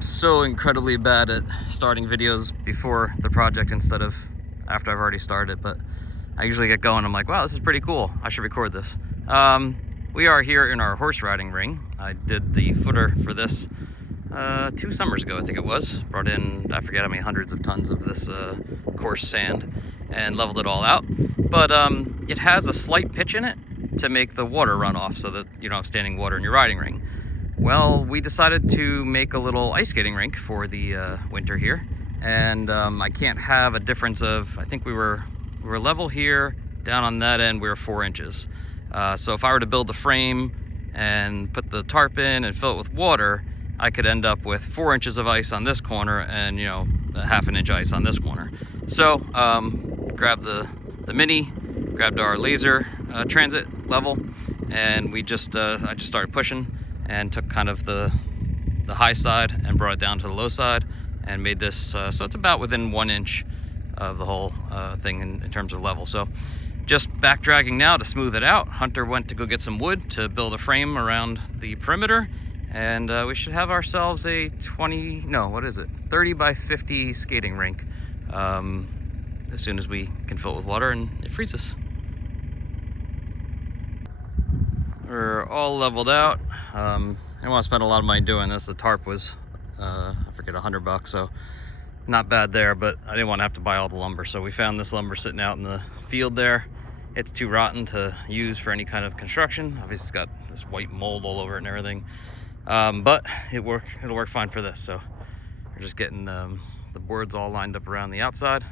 I'm so incredibly bad at starting videos before the project instead of after I've already started it, but I usually get going. I'm like, wow, this is pretty cool. I should record this. We are here in our horse riding ring. I did the footer for this 2 summers ago, I think it was. Brought in, I forget how many hundreds of tons of this coarse sand and leveled it all out. But it has a slight pitch in it to make the water run off so that you don't have standing water in your riding ring. Well, we decided to make a little ice skating rink for the winter here. And I can't have a difference of, I think we were level here, down on that end we were 4 inches. So if I were to build the frame and put the tarp in and fill it with water, I could end up with 4 inches of ice on this corner and, you know, a ½ an inch ice on this corner. So grabbed the mini, grabbed our laser transit level, and we just I just started pushing and took kind of the high side and brought it down to the low side and made this so it's about within 1 inch of the whole thing in terms of level. So just back dragging now to smooth it out. Hunter went to go get some wood to build a frame around the perimeter, and we should have ourselves a 30 by 50 skating rink as soon as we can fill it with water and it freezes. We're all leveled out. I didn't want to spend a lot of money doing this. The tarp was, I forget, $100, so not bad there, but I didn't want to have to buy all the lumber. So we found this lumber sitting out in the field there. It's too rotten to use for any kind of construction. Obviously it's got this white mold all over it and everything. But it'll work fine for this. So we're just getting the boards all lined up around the outside,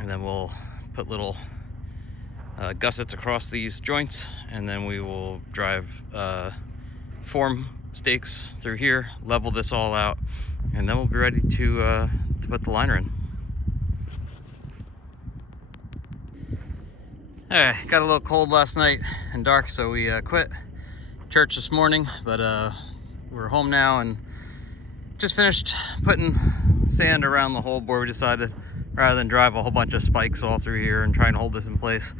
and then we'll put little gussets across these joints, and then we will drive form stakes through here, level this all out, and then we'll be ready to put the liner in. Alright, got a little cold last night and dark, so we quit church this morning, but we're home now and just finished putting sand around the whole board. We decided rather than drive a whole bunch of spikes all through here and try and hold this in place,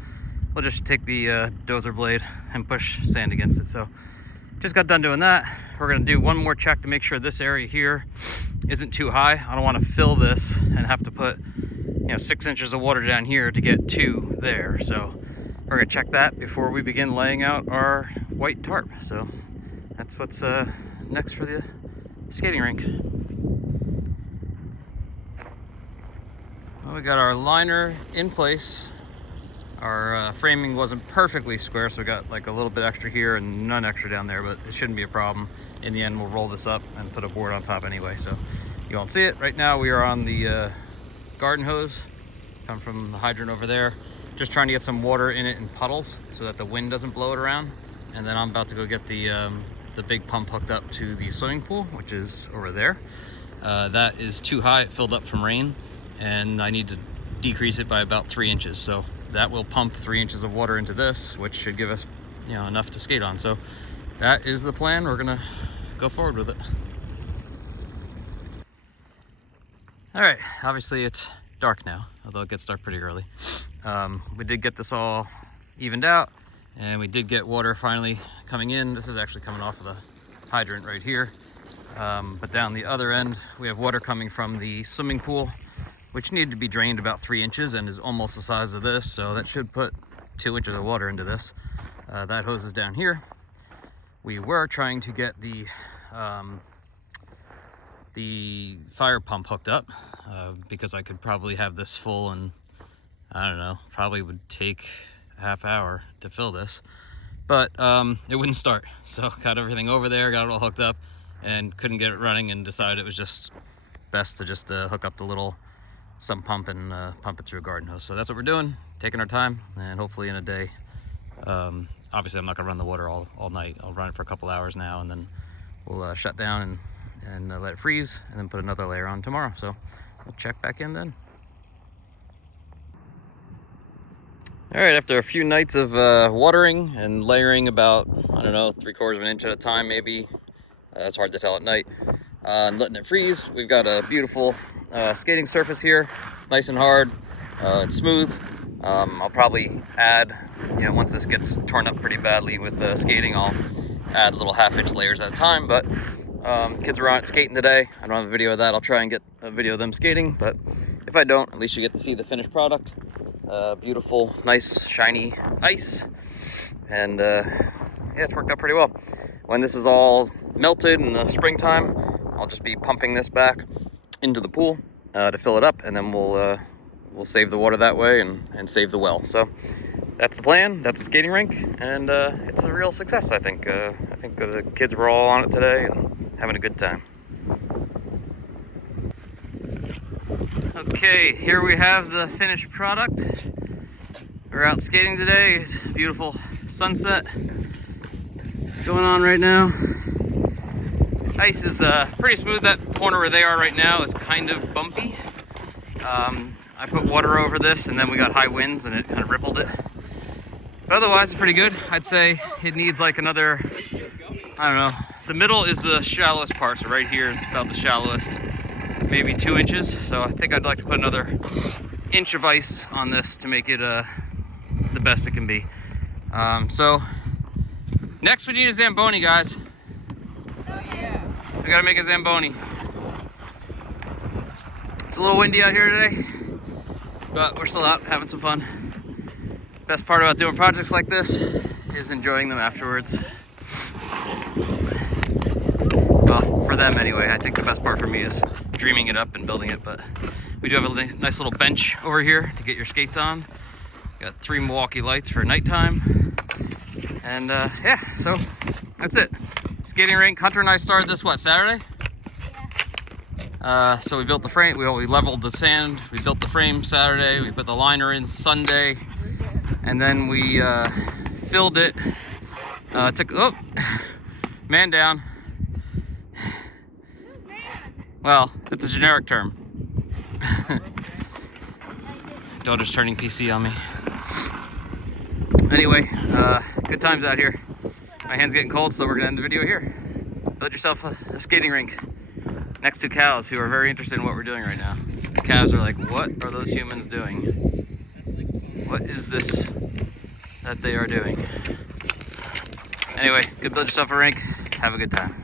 we'll just take the dozer blade and push sand against it. So just got done doing that. We're gonna do one more check to make sure this area here isn't too high. I don't want to fill this and have to put 6 inches of water down here to get to there. So we're gonna check that before we begin laying out our white tarp. So that's what's next for the skating rink. Well, we got our liner in place. Our framing wasn't perfectly square, so we got like a little bit extra here and none extra down there, but it shouldn't be a problem. In the end, we'll roll this up and put a board on top anyway, so you won't see it. Right now, we are on the garden hose, come from the hydrant over there, just trying to get some water in it in puddles so that the wind doesn't blow it around. And then I'm about to go get the big pump hooked up to the swimming pool, which is over there. That is too high, it filled up from rain, and I need to decrease it by about 3 inches. So that will pump 3 inches of water into this, which should give us enough to skate on. So that is the plan. We're gonna go forward with it. All right, obviously it's dark now, although it gets dark pretty early. We did get this all evened out, and we did get water finally coming in. This is actually coming off of the hydrant right here. But down the other end, we have water coming from the swimming pool, which needed to be drained about 3 inches and is almost the size of this. So that should put 2 inches of water into this. That hose is down here. We were trying to get the fire pump hooked up because I could probably have this full, and I don't know, probably would take a ½ hour to fill this, but it wouldn't start. So got everything over there, got it all hooked up, and couldn't get it running, and decided it was just best to just hook up the little sump pump and pump it through a garden hose. So that's what we're doing, taking our time, and hopefully in a day. Obviously I'm not gonna run the water all night. I'll run it for a couple hours now, and then we'll shut down and let it freeze, and then put another layer on tomorrow. So we'll check back in then. All right, after a few nights of watering and layering about, I don't know, 3/4 of an inch at a time maybe, it's hard to tell at night, and letting it freeze, we've got a beautiful skating surface here. It's nice and hard, it's smooth. I'll probably add, once this gets torn up pretty badly with skating, I'll add little ½ inch layers at a time, but Kids were on it skating today. I don't have a video of that. I'll try and get a video of them skating, but if I don't, at least you get to see the finished product. Beautiful, nice, shiny ice. And yeah, it's worked out pretty well. When this is all melted in the springtime, I'll just be pumping this back into the pool to fill it up, and then we'll save the water that way and save the well. So that's the plan. That's the skating rink, and it's a real success, I think. I think the kids were all on it today and having a good time. Okay, here we have the finished product. We're out skating today. It's a beautiful sunset going on right now. Ice is pretty smooth. That corner where they are right now is kind of bumpy. I put water over this, and then we got high winds and it kind of rippled it. But otherwise, it's pretty good. I'd say it needs like another, I don't know. The middle is the shallowest part, so right here is about the shallowest. It's maybe 2 inches, so I think I'd like to put another inch of ice on this to make it the best it can be. So next we need a Zamboni, guys. Oh yeah. I gotta make a Zamboni. It's a little windy out here today, but we're still out having some fun. Best part about doing projects like this is enjoying them afterwards. Well, for them anyway. I think the best part for me is dreaming it up and building it, but we do have a nice little bench over here to get your skates on. Got 3 Milwaukee lights for nighttime. And yeah, so that's it. Skating rink. Hunter and I started this, what, Saturday? Yeah. So we built the frame, we leveled the sand, we built the frame Saturday, we put the liner in Sunday, and then we filled it, man down. Well, it's a generic term. Daughter's turning PC on me. Anyway, good times out here. My hand's getting cold, so we're gonna end the video here. Build yourself a skating rink next to cows who are very interested in what we're doing right now. The calves are like, what are those humans doing? What is this that they are doing? Anyway, go build yourself a rink. Have a good time.